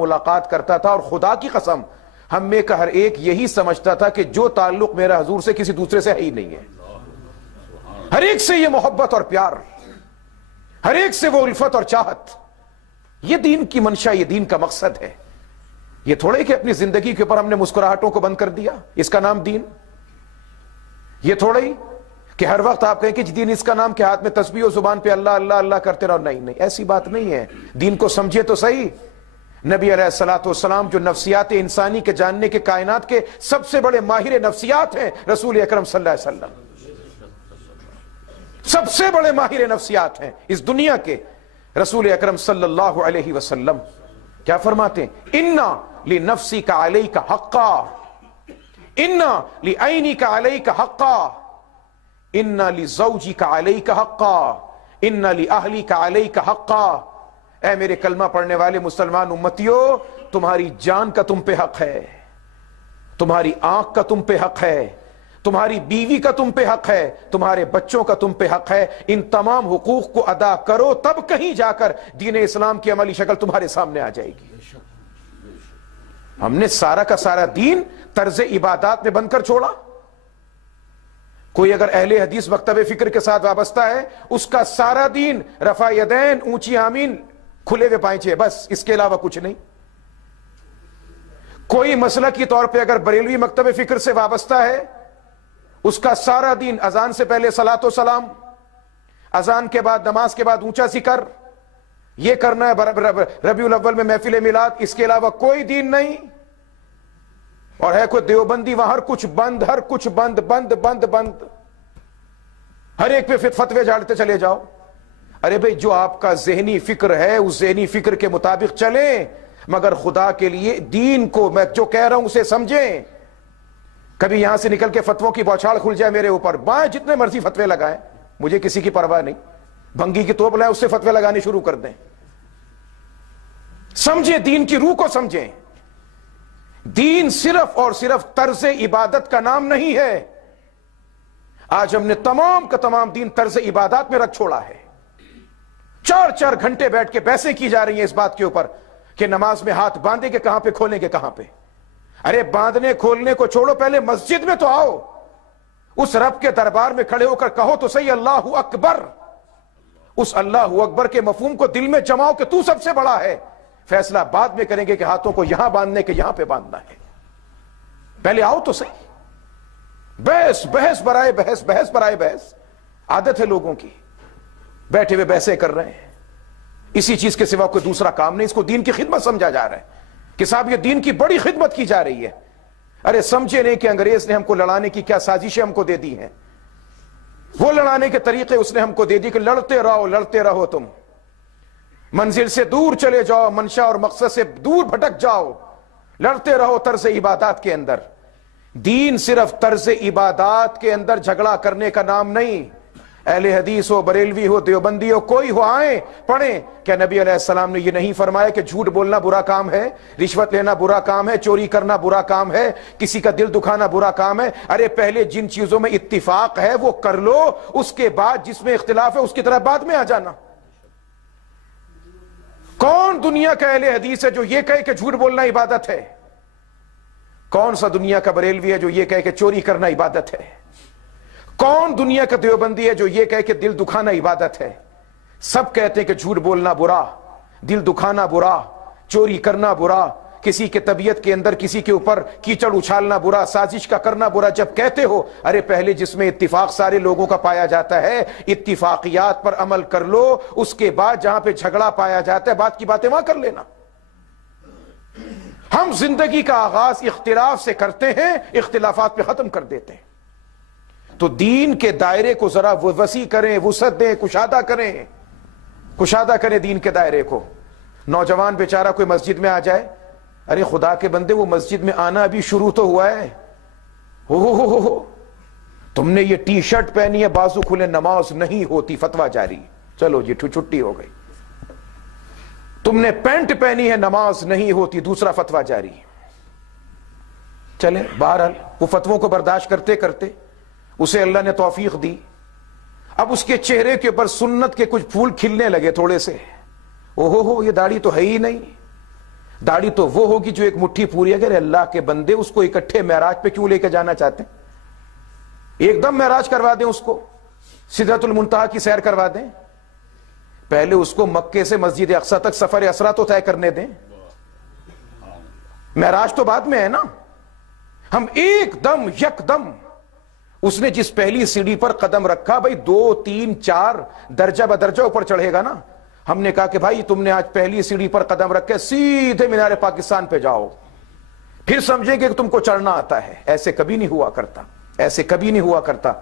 ملاقات کرتا تھا، اور خدا کی قسم ہم میں کا ہر ایک یہی سمجھتا تھا کہ جو تعلق میرا حضور سے کسی دوسرے سے ہی نہیں ہے. ہر ایک سے یہ محبت اور پیار، ہر ایک سے وہ الفت اور چاہت. یہ دین کی منشا، یہ دین کا مقصد ہے. یہ تھوڑے کہ اپنی زندگی کے اوپر ہم نے مسکراہٹوں کو بند کر دیا، اس کا نام دین. یہ تھوڑے ہی کہ ہر وقت آپ کہیں کہ دین اس کا نام کہ ہاتھ میں تسبیح و زبان پہ اللہ اللہ اللہ کرتے رہو. نہیں نہیں، ایسی بات نہیں ہے. دین کو سمجھے تو صحیح. نبی علیہ الصلوۃ والسلام جو نفسیات انسانی کے جاننے کے، کائنات کے سب سے بڑے ماہر نفسیات ہیں، رسول اکرم صلی اللہ علیہ وسلم سب سے بڑے ماہر نفسیات ہیں اس دنیا کے. رسول اکرم صلی اللہ علیہ وسلم کیا فرماتے ہیں؟ اِنَّا لِنَفْسِكَ عَلَيْكَ حَقًّا، اِنَّا لِعَيْنِكَ عَلَيْكَ حَقًّا، اِنَّا لِزَوْجِكَ عَلَيْكَ حَقًّا، اِنَّا لِأَهْلِكَ عَلَيْكَ حَقًّا. اے میرے کلمہ پڑھنے والے مسلمان امتیو، تمہاری جان کا تم پہ حق ہے، تمہاری آنکھ کا تم پہ حق ہے، تمہاری بیوی کا تم پہ حق ہے، تمہارے بچوں کا تم پہ حق ہے. ان تمام حقوق کو ادا کرو، تب کہیں جا کر دین اسلام کی عملی شکل تمہارے سامنے آ جائے گی. ہم نے سارا کا سارا دین طرز عبادات میں بن کر چھوڑا. کوئی اگر اہل حدیث مکتب فکر کے ساتھ وابستہ ہے، اس کا سارا دین رفع یدین، اونچی آمین، کھلے ہوئے پائچے، بس اس کے علاوہ کچھ نہیں. کوئی مسلک کی طور پہ اگر بریلوی مکتب فکر سے وابستہ ہے، اس کا سارا دین اذان سے پہلے صلاۃ و سلام، اذان کے بعد نماز کے بعد اونچا ذکر، یہ کرنا ہے ربیع الاول میں محفل میلاد، اس کے علاوہ کوئی دین نہیں. اور ہے کوئی دیوبندی وہاں ہر کچھ بند، ہر کچھ بند بند بند بند، ہر ایک پہ فتوے جھاڑتے چلے جاؤ. ارے بھئی، جو آپ کا ذہنی فکر ہے اس ذہنی فکر کے مطابق چلیں، مگر خدا کے لیے دین کو میں جو کہہ رہا ہوں اسے سمجھیں. کبھی یہاں سے نکل کے فتووں کی بوچھاڑ کھل جائے میرے اوپر، بائیں جتنے مرضی فتوے لگائیں، مجھے کسی کی پرواہ نہیں. بھنگی کی توپ لائیں، اس سے فتوے لگانے شروع کر دیں. سمجھیں، دین کی روح کو سمجھیں. دین صرف اور صرف طرز عبادت کا نام نہیں ہے. آج ہم نے تمام کا تمام دین طرز عبادات میں رکھ چھوڑا ہے. 4 گھنٹے بیٹھ کے بحثیں کی جا رہی ہیں اس بات کے اوپر کہ نماز میں ہاتھ باندھیں گے کہاں پہ، کھولیں گے کہاں پہ. ارے باندھنے کھولنے کو چھوڑو، پہلے مسجد میں تو آؤ، اس رب کے دربار میں کھڑے ہو کر کہو تو صحیح اللہ اکبر. اس اللہ اکبر کے مفہوم کو دل میں جماؤ کہ تو سب سے بڑا ہے. فیصلہ بعد میں کریں گے کہ ہاتھوں کو یہاں باندھنے کے یہاں پہ باندھنا ہے. پہلے آؤ تو صحیح. بحث بحث برائے بحث، بحث برائے بحث عادت ہے لوگوں کی، بیٹھے ہوئے بحثیں کر رہے ہیں. اسی چیز کے سوا کوئی دوسرا کام نہیں. اس کو دین کی خدمت سمجھا جا رہا ہے کہ صاحب یہ دین کی بڑی خدمت کی جا رہی ہے. ارے سمجھے نہیں کہ انگریز نے ہم کو لڑانے کی کیا سازشیں ہم کو دے دی ہیں. وہ لڑانے کے طریقے اس نے ہم کو دے دی کہ لڑتے رہو لڑتے رہو، تم منزل سے دور چلے جاؤ، منشا اور مقصد سے دور بھٹک جاؤ، لڑتے رہو طرز عبادات کے اندر. دین صرف طرز عبادات کے اندر جھگڑا کرنے کا نام نہیں. اہل حدیث ہو، بریلوی ہو، دیوبندی ہو، کوئی ہو، آئیں پڑھیں. کیا نبی علیہ السلام نے یہ نہیں فرمایا کہ جھوٹ بولنا برا کام ہے، رشوت لینا برا کام ہے، چوری کرنا برا کام ہے، کسی کا دل دکھانا برا کام ہے؟ ارے پہلے جن چیزوں میں اتفاق ہے وہ کر لو، اس کے بعد جس میں اختلاف ہے اس کی طرف بعد میں آ جانا. کون دنیا کا اہل حدیث ہے جو یہ کہے کہ جھوٹ بولنا عبادت ہے؟ کون سا دنیا کا بریلوی ہے جو یہ کہے کہ چوری کرنا عبادت ہے؟ کون دنیا کا دیوبندی ہے جو یہ کہے کہ دل دکھانا عبادت ہے؟ سب کہتے ہیں کہ جھوٹ بولنا برا، دل دکھانا برا، چوری کرنا برا، کسی کے طبیعت کے اندر کسی کے اوپر کیچڑ اچھالنا برا، سازش کا کرنا برا. جب کہتے ہو ارے پہلے جس میں اتفاق سارے لوگوں کا پایا جاتا ہے اتفاقیات پر عمل کر لو، اس کے بعد جہاں پہ جھگڑا پایا جاتا ہے بات کی باتیں وہاں کر لینا. ہم زندگی کا آغاز اختلاف سے کرتے ہیں، اختلافات پہ ختم کر دیتے ہیں. تو دین کے دائرے کو ذرا وسیع کریں، وسعت دیں، کشادہ کریں، کشادہ کریں دین کے دائرے کو. نوجوان بیچارہ کوئی مسجد میں آ جائے، ارے خدا کے بندے وہ مسجد میں آنا ابھی شروع تو ہوا ہے. ہو تم نے یہ ٹی شرٹ پہنی ہے بازو کھلے، نماز نہیں ہوتی، فتویٰ جاری، چلو جی چھٹی ہو گئی. تم نے پینٹ پہنی ہے نماز نہیں ہوتی، دوسرا فتویٰ جاری. چلیں بہرحال وہ فتووں کو برداشت کرتے کرتے اسے اللہ نے توفیق دی. اب اس کے چہرے کے اوپر سنت کے کچھ پھول کھلنے لگے تھوڑے سے. اوہو یہ داڑھی تو ہے ہی نہیں، داڑھی تو وہ ہوگی جو ایک مٹھی پوری، اگر اللہ کے بندے اس کو اکٹھے معراج پہ کیوں لے کے جانا چاہتے ہیں؟ ایک دم معراج کروا دیں، اس کو سدرۃ المنتہا کی سیر کروا دیں، پہلے اس کو مکے سے مسجد اقصی تک سفر اسرا تو طے کرنے دیں، معراج تو بعد میں ہے نا۔ ہم ایک دم یک دم اس نے جس پہلی سیڑھی پر قدم رکھا، بھائی 2 3 4 درجہ بدرجہ اوپر چڑھے گا نا، ہم نے کہا کہ بھائی تم نے آج پہلی سیڑھی پر قدم رکھے، سیدھے مینار پاکستان پہ جاؤ، پھر سمجھیں کہ تم کو چڑھنا آتا ہے۔ ایسے کبھی نہیں ہوا کرتا، ایسے کبھی نہیں ہوا کرتا۔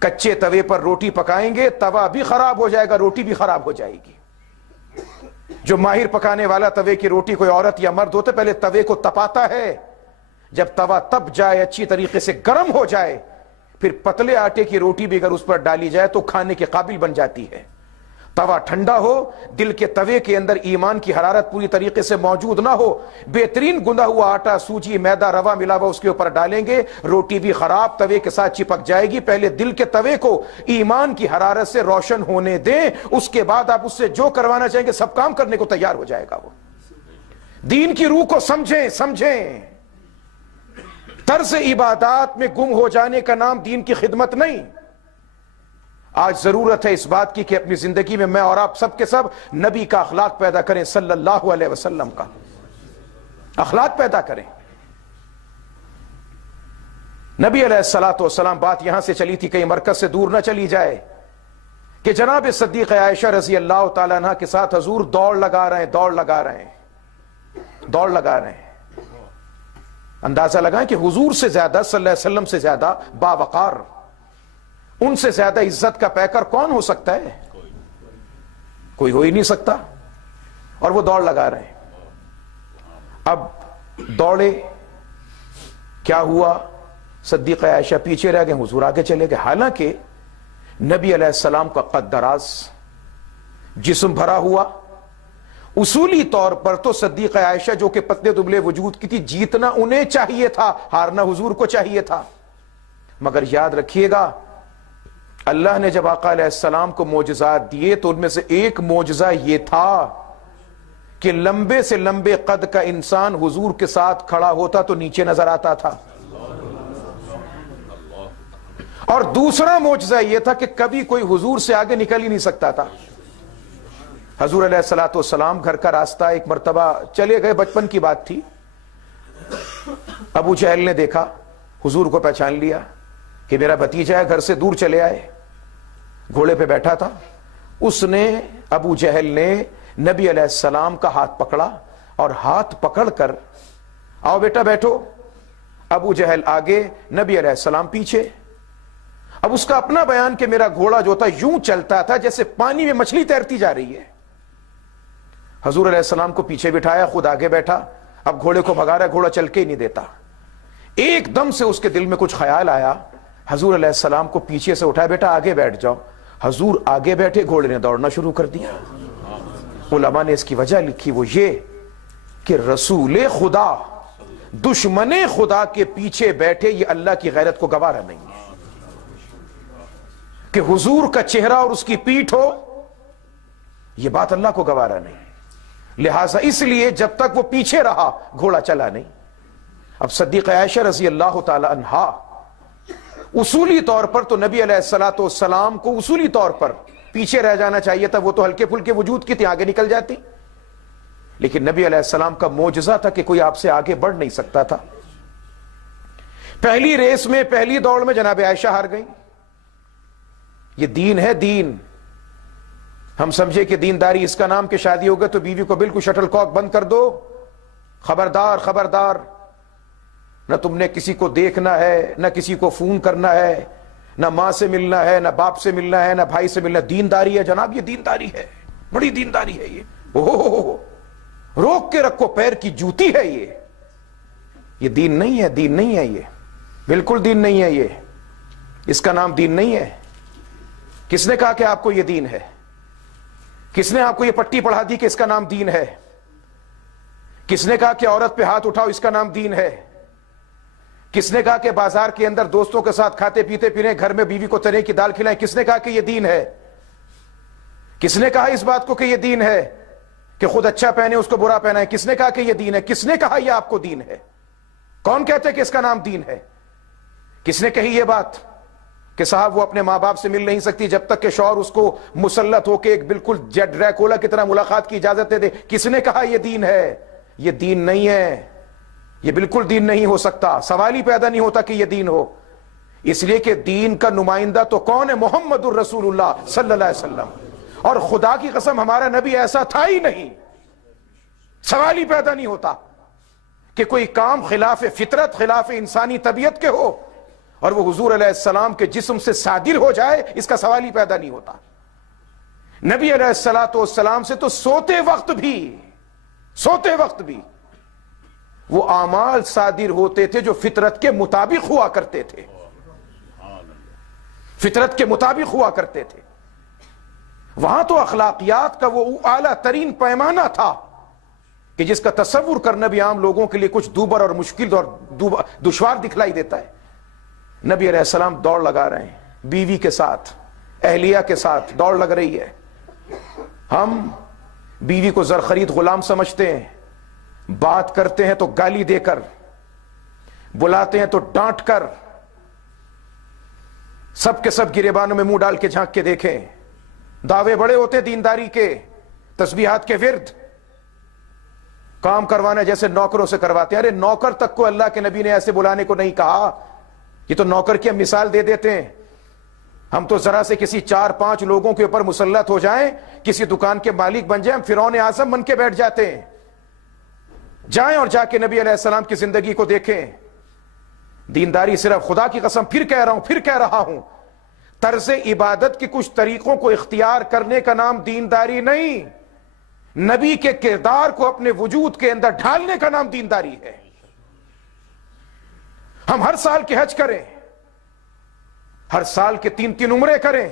کچے توے پر روٹی پکائیں گے، توا بھی خراب ہو جائے گا، روٹی بھی خراب ہو جائے گی۔ جو ماہر پکانے والا توے کی روٹی کوئی عورت یا مرد ہوتا ہے، پہلے توے کو تپاتا ہے، جب توا تپ جائے، اچھی طریقے سے گرم ہو جائے، پھر پتلے آٹے کی روٹی بھی اگر اس پر ڈالی جائے تو کھانے کے قابل بن جاتی ہے۔ توا ٹھنڈا ہو، دل کے توے کے اندر ایمان کی حرارت پوری طریقے سے موجود نہ ہو، بہترین گندا ہوا آٹا، سوجی، میدا، روا ملا ہوا اس کے اوپر ڈالیں گے، روٹی بھی خراب توے کے ساتھ چپک جائے گی۔ پہلے دل کے توے کو ایمان کی حرارت سے روشن ہونے دیں، اس کے بعد آپ اس سے جو کروانا چاہیں گے سب کام کرنے کو تیار ہو جائے گا۔ وہ دین کی روح کو سمجھیں۔ طرز عبادات میں گم ہو جانے کا نام دین کی خدمت نہیں۔ آج ضرورت ہے اس بات کی کہ اپنی زندگی میں اور آپ سب کے سب نبی کا اخلاق پیدا کریں، صلی اللہ علیہ وسلم کا اخلاق پیدا کریں۔ نبی علیہ الصلوۃ والسلام، بات یہاں سے چلی تھی، کہیں مرکز سے دور نہ چلی جائے، کہ جناب صدیقہ عائشہ رضی اللہ تعالیٰ عنہ کے ساتھ حضور دوڑ لگا رہے ہیں۔ اندازہ لگائیں کہ حضور سے زیادہ، صلی اللہ علیہ وسلم سے زیادہ باوقار، ان سے زیادہ عزت کا پیکر کون ہو سکتا ہے؟ کوئی ہو ہی نہیں سکتا، اور وہ دوڑ لگا رہے ہیں۔ اب دوڑے، کیا ہوا؟ صدیقہ عائشہ پیچھے رہ گئے، حضور آگے چلے گئے، حالانکہ نبی علیہ السلام کا قد دراز، جسم بھرا ہوا، اصولی طور پر تو صدیقہ عائشہ جو کہ پتلے دبلے وجود کی تھی، جیتنا انہیں چاہیے تھا، ہارنا حضور کو چاہیے تھا۔ مگر یاد رکھیے گا، اللہ نے جب آقا علیہ السلام کو معجزات دیے تو ان میں سے ایک معجزہ یہ تھا کہ لمبے سے لمبے قد کا انسان حضور کے ساتھ کھڑا ہوتا تو نیچے نظر آتا تھا، اور دوسرا معجزہ یہ تھا کہ کبھی کوئی حضور سے آگے نکل ہی نہیں سکتا تھا۔ حضور علیہ الصلوۃ والسلام گھر کا راستہ ایک مرتبہ چلے گئے، بچپن کی بات تھی، ابو جہل نے دیکھا، حضور کو پہچان لیا کہ میرا بھتیجا ہے، گھر سے دور چلے آئے، گھوڑے پہ بیٹھا تھا، اس نے، ابو جہل نے نبی علیہ السلام کا ہاتھ پکڑا، اور ہاتھ پکڑ کر، آؤ بیٹا بیٹھو، ابو جہل آگے، نبی علیہ السلام پیچھے۔ اب اس کا اپنا بیان کہ میرا گھوڑا جو تھا یوں چلتا تھا جیسے پانی میں مچھلی تیرتی جا رہی ہے۔ حضور علیہ السلام کو پیچھے بٹھایا، خود آگے بیٹھا، اب گھوڑے کو بھگا رہا ہے، گھوڑا چل کے ہی نہیں دیتا۔ ایک دم سے اس کے دل میں کچھ خیال آیا، حضور علیہ السلام کو پیچھے سے اٹھایا، بیٹا آگے بیٹھ جاؤ۔ حضور آگے بیٹھے، گھوڑے نے دوڑنا شروع کر دیا۔ علماء نے اس کی وجہ لکھی، وہ یہ کہ رسول خدا دشمن خدا کے پیچھے بیٹھے، یہ اللہ کی غیرت کو گوارا نہیں ہے کہ حضور کا چہرہ اور اس کی پیٹھ ہو، یہ بات اللہ کو گوارا نہیں، لہٰذا اس لیے جب تک وہ پیچھے رہا گھوڑا چلا نہیں۔ اب صدیقہ عائشہ رضی اللہ تعالی عنہا، اصولی طور پر تو نبی علیہ الصلوۃ والسلام کو اصولی طور پر پیچھے رہ جانا چاہیے تھا، وہ تو ہلکے پھلکے وجود کی تھی، آگے نکل جاتی، لیکن نبی علیہ السلام کا معجزہ تھا کہ کوئی آپ سے آگے بڑھ نہیں سکتا تھا۔ پہلی ریس میں، پہلی دوڑ میں جناب عائشہ ہار گئی۔ یہ دین ہے، دین۔ ہم سمجھے کہ دینداری اس کا نام کہ شادی ہوگا تو بیوی کو بالکل شٹل کاک بند کر دو، خبردار خبردار، نہ تم نے کسی کو دیکھنا ہے، نہ کسی کو فون کرنا ہے، نہ ماں سے ملنا ہے، نہ باپ سے ملنا ہے، نہ بھائی سے ملنا ہے۔ دینداری ہے جناب، یہ دینداری ہے، بڑی دینداری ہے یہ، روک کے رکھو، پیر کی جوتی ہے یہ دین نہیں ہے، دین نہیں ہے، یہ بالکل دین نہیں ہے، یہ اس کا نام دین نہیں ہے۔ کس نے کہا کہ آپ کو یہ دین ہے؟ کس نے آپ کو یہ پٹی پڑھا دی کہ اس کا نام دین ہے؟ کس نے کہا کہ عورت پہ ہاتھ اٹھاؤ اس کا نام دین ہے؟ کس نے کہا کہ بازار کے اندر دوستوں کے ساتھ کھاتے پیتے پینے، گھر میں بیوی کو چنے کی دال کھلائیں، کس نے کہا کہ یہ دین ہے؟ کس نے کہا اس بات کو کہ یہ دین ہے؟ کہ خود اچھا پہنے اس کو برا پہنا ہے؟ کس نے کہا کہ یہ دین ہے؟ کس نے کہا یہ آپ کو دین ہے؟ کون کہتے کہ اس کا نام دین ہے؟ کس نے کہی یہ بات کہ صاحب وہ اپنے ماں باپ سے مل نہیں سکتی جب تک کہ شوہر اس کو مسلط ہو کے ایک بالکل جیٹ ڈریکولا کی طرح ملاقات کی اجازت دے دے؟ کس نے کہا یہ دین ہے؟ یہ دین نہیں ہے، یہ بالکل دین نہیں ہو سکتا، سوال ہی پیدا نہیں ہوتا کہ یہ دین ہو، اس لیے کہ دین کا نمائندہ تو کون ہے؟ محمد الرسول اللہ صلی اللہ علیہ وسلم، اور خدا کی قسم ہمارا نبی ایسا تھا ہی نہیں، سوال ہی پیدا نہیں ہوتا کہ کوئی کام خلاف فطرت، خلاف انسانی طبیعت کے ہو اور وہ حضور علیہ السلام کے جسم سے صادر ہو جائے، اس کا سوال ہی پیدا نہیں ہوتا۔ نبی علیہ السلام سے تو سوتے وقت بھی وہ اعمال صادر ہوتے تھے جو فطرت کے مطابق ہوا کرتے تھے، فطرت کے مطابق ہوا کرتے تھے۔ وہاں تو اخلاقیات کا وہ اعلیٰ ترین پیمانہ تھا کہ جس کا تصور کرنا بھی عام لوگوں کے لیے کچھ دوبر اور مشکل اور دشوار دکھلائی دیتا ہے۔ نبی علیہ السلام دوڑ لگا رہے ہیں، بیوی کے ساتھ، اہلیہ کے ساتھ دوڑ لگ رہی ہے۔ ہم بیوی کو زر خرید غلام سمجھتے ہیں، بات کرتے ہیں تو گالی دے کر، بلاتے ہیں تو ڈانٹ کر، سب کے سب گریبانوں میں منہ ڈال کے جھانک کے دیکھیں، دعوے بڑے ہوتے دینداری کے، تسبیحات کے ورد، کام کروانا جیسے نوکروں سے کرواتے ہیں۔ ارے نوکر تک کو اللہ کے نبی نے ایسے بلانے کو نہیں کہا، یہ تو نوکر کی ہم مثال دے دیتے ہیں۔ ہم تو ذرا سے کسی 4-5 لوگوں کے اوپر مسلط ہو جائیں، کسی دکان کے مالک بن جائیں، ہم فرعون اعظم بن کے بیٹھ جاتے ہیں۔ جائیں اور جا کے نبی علیہ السلام کی زندگی کو دیکھیں۔ دینداری صرف، خدا کی قسم پھر کہہ رہا ہوں، طرز عبادت کے کچھ طریقوں کو اختیار کرنے کا نام دینداری نہیں، نبی کے کردار کو اپنے وجود کے اندر ڈھالنے کا نام دینداری ہے۔ ہم ہر سال کے حج کریں، ہر سال کے 3 عمرے کریں،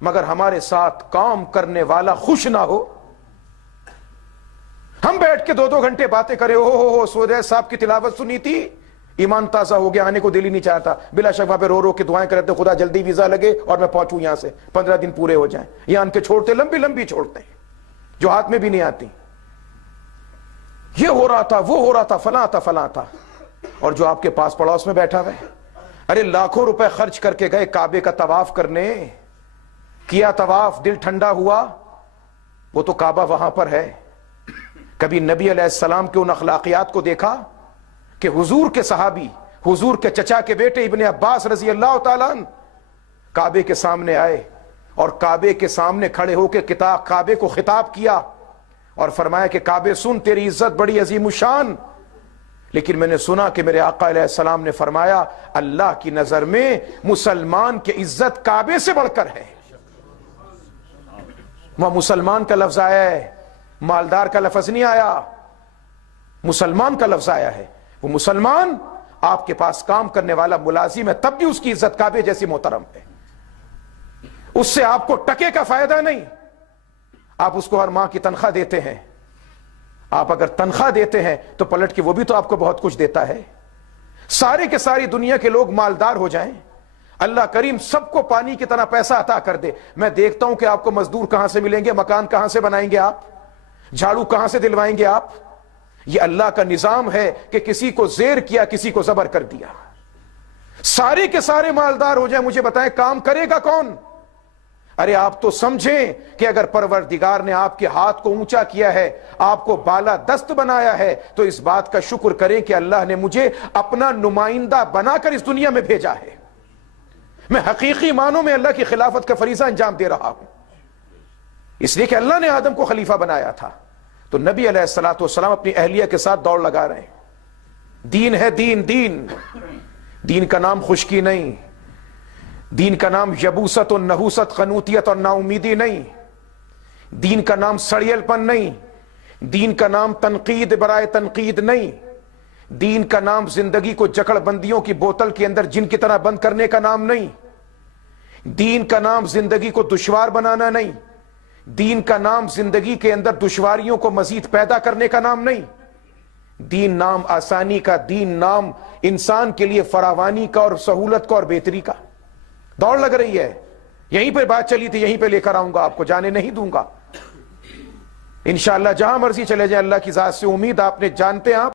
مگر ہمارے ساتھ کام کرنے والا خوش نہ ہو۔ ہم بیٹھ کے 2 گھنٹے باتیں کریں، ہو سودے صاحب کی تلاوت سنی تھی، ایمان تازہ ہو گیا، آنے کو دل ہی نہیں چاہتا، بلا شک وہاں پہ رو کے دعائیں کرتے خدا جلدی ویزا لگے اور میں پہنچوں یہاں سے، 15 دن پورے ہو جائیں۔ یہاں ان کے چھوڑتے لمبی چھوڑتے ہیں جو ہاتھ میں بھی نہیں آتی، یہ ہو رہا تھا، وہ ہو رہا تھا، فلاں تھا، اور جو آپ کے پاس پڑوس میں بیٹھا ہوا ہے، ارے لاکھوں روپے خرچ کر کے گئے کعبے کا طواف کرنے، کیا طواف، دل ٹھنڈا ہوا، وہ تو کعبہ وہاں پر ہے۔ کبھی نبی علیہ السلام کے ان اخلاقیات کو دیکھا کہ حضور کے صحابی، حضور کے چچا کے بیٹے ابن عباس رضی اللہ تعالیٰ عنہ کعبے کے سامنے آئے اور کعبے کے سامنے کھڑے ہو کے کعبے کو خطاب کیا اور فرمایا کہ کعبے سن، تیری عزت بڑی عظیم الشان، لیکن میں نے سنا کہ میرے آقا علیہ السلام نے فرمایا اللہ کی نظر میں مسلمان کی عزت کعبے سے بڑھ کر ہے۔ وہاں مسلمان کا لفظ آیا ہے، مالدار کا لفظ نہیں آیا، مسلمان کا لفظ آیا ہے۔ وہ مسلمان آپ کے پاس کام کرنے والا ملازم ہے، تب بھی اس کی عزت کعبے جیسی محترم ہے، اس سے آپ کو ٹکے کا فائدہ نہیں۔ آپ اس کو ہر ماہ کی تنخواہ دیتے ہیں، آپ اگر تنخواہ دیتے ہیں تو پلٹ کے وہ بھی تو آپ کو بہت کچھ دیتا ہے۔ سارے کے ساری دنیا کے لوگ مالدار ہو جائیں، اللہ کریم سب کو پانی کی طرح پیسہ عطا کر دے، میں دیکھتا ہوں کہ آپ کو مزدور کہاں سے ملیں گے، مکان کہاں سے بنائیں گے آپ، جھاڑو کہاں سے دلوائیں گے آپ۔ یہ اللہ کا نظام ہے کہ کسی کو زیر کیا، کسی کو زبر کر دیا۔ سارے کے سارے مالدار ہو جائیں، مجھے بتائیں کام کرے گا کون؟ ارے آپ تو سمجھیں کہ اگر پروردگار نے آپ کے ہاتھ کو اونچا کیا ہے، آپ کو بالا دست بنایا ہے، تو اس بات کا شکر کریں کہ اللہ نے مجھے اپنا نمائندہ بنا کر اس دنیا میں بھیجا ہے۔ میں حقیقی معنوں میں اللہ کی خلافت کا فریضہ انجام دے رہا ہوں، اس لیے کہ اللہ نے آدم کو خلیفہ بنایا تھا۔ تو نبی علیہ الصلوۃ والسلام اپنی اہلیہ کے ساتھ دوڑ لگا رہے ہیں۔ دین ہے، دین کا نام خشکی نہیں، دین کا نام یبوست و نحوست، قنوطیت اور نا امیدی نہیں، دین کا نام سڑیل پن نہیں، دین کا نام تنقید برائے تنقید نہیں، دین کا نام زندگی کو جکڑ بندیوں کی بوتل کے اندر جن کی طرح بند کرنے کا نام نہیں، دین کا نام زندگی کو دشوار بنانا نہیں، دین کا نام زندگی کے اندر دشواریوں کو مزید پیدا کرنے کا نام نہیں، دین نام آسانی کا، دین نام انسان کے لیے فراوانی کا اور سہولت کا اور بہتری کا۔ دوڑ لگ رہی ہے، یہیں پہ بات چلی تھی، یہیں پہ لے کر آؤں گا، آپ کو جانے نہیں دوں گا۔ انشاءاللہ جہاں مرضی چلے جائیں، اللہ کی ذات سے امید، آپ نے جانتے ہیں آپ